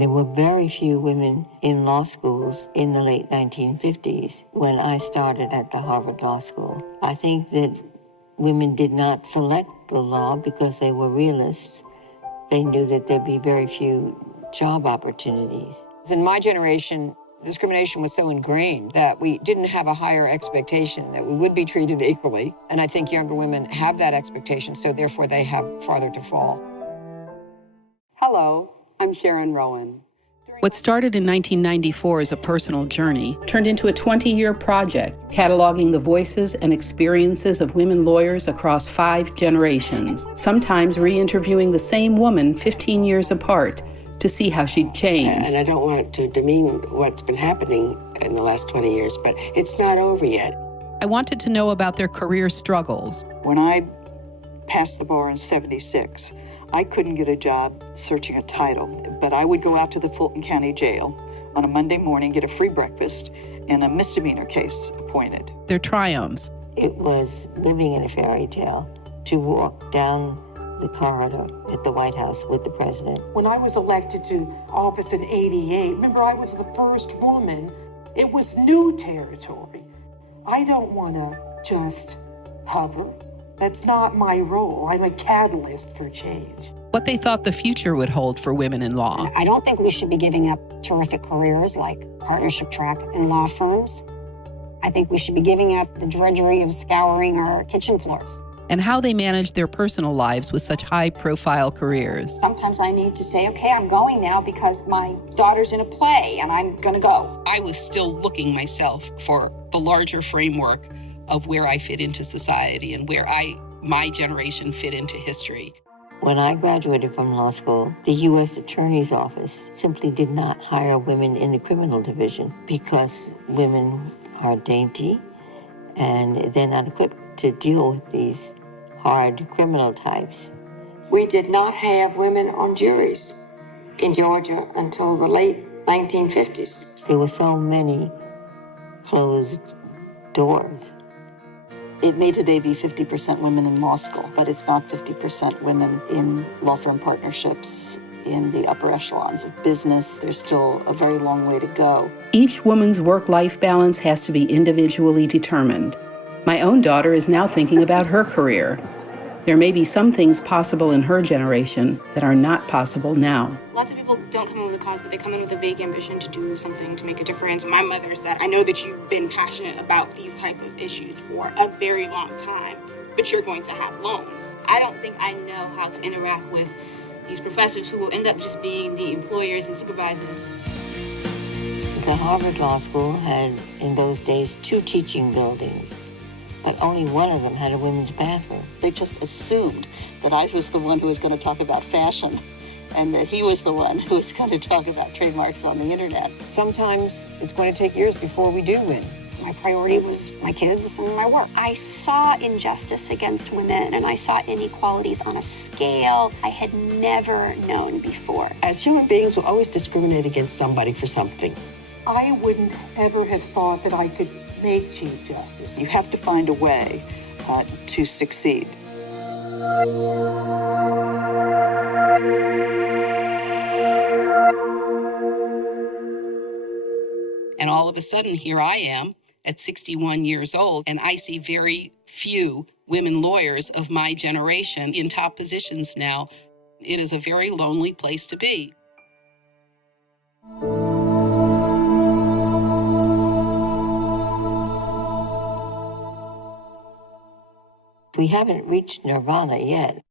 There were very few women in law schools in the late 1950s when I started at the Harvard Law School. I think that women did not select the law because they were realists. They knew that there'd be very few job opportunities. In my generation, discrimination was so ingrained that we didn't have a higher expectation that we would be treated equally. And I think younger women have that expectation, so therefore they have farther to fall. Hello, I'm Sharon Rowan. What started in 1994 as a personal journey turned into a 20-year project, cataloging the voices and experiences of women lawyers across 5 generations, sometimes re-interviewing the same woman 15 years apart to see how she'd changed. And I don't want to demean what's been happening in the last 20 years, but it's not over yet. I wanted to know about their career struggles. When I passed the bar in '76, I couldn't get a job searching a title, but I would go out to the Fulton County Jail on a Monday morning, get a free breakfast, and a misdemeanor case appointed. Their triumphs. It was living in a fairy tale to walk down the corridor at the White House with the president. When I was elected to office in '88, remember I was the first woman. It was new territory. I don't want to just hover. That's not my role. I'm a catalyst for change. What they thought the future would hold for women in law. I don't think we should be giving up terrific careers like partnership track in law firms. I think we should be giving up the drudgery of scouring our kitchen floors. And how they managed their personal lives with such high-profile careers. Sometimes I need to say, okay, I'm going now because my daughter's in a play and I'm going to go. I was still looking myself for the larger framework of where I fit into society and where my generation fit into history. When I graduated from law school, the U.S. Attorney's Office simply did not hire women in the criminal division because women are dainty and they're not equipped to deal with these hard criminal types. We did not have women on juries in Georgia until the late 1950s. There were so many closed doors. It may today be 50% women in law school, but it's not 50% women in law firm partnerships, in the upper echelons of business. There's still a very long way to go. Each woman's work-life balance has to be individually determined. My own daughter is now thinking about her career. There may be some things possible in her generation that are not possible now. Lots of people don't come in with a cause, but they come in with a big ambition to do something, to make a difference. My mother said, I know that you've been passionate about these type of issues for a very long time, but you're going to have loans. I don't think I know how to interact with these professors who will end up just being the employers and supervisors. The Harvard Law School had, in those days, 2 teaching buildings, but only one of them had a women's bathroom. They just assumed that I was the one who was going to talk about fashion and that he was the one who was going to talk about trademarks on the internet. Sometimes it's going to take years before we do win. My priority was my kids and my work. I saw injustice against women and I saw inequalities on a scale I had never known before. As human beings, we always discriminate against somebody for something. I wouldn't ever have thought that I could make Chief Justice. You have to find a way to succeed. And all of a sudden, here I am at 61 years old, and I see very few women lawyers of my generation in top positions now. It is a very lonely place to be. We haven't reached nirvana yet.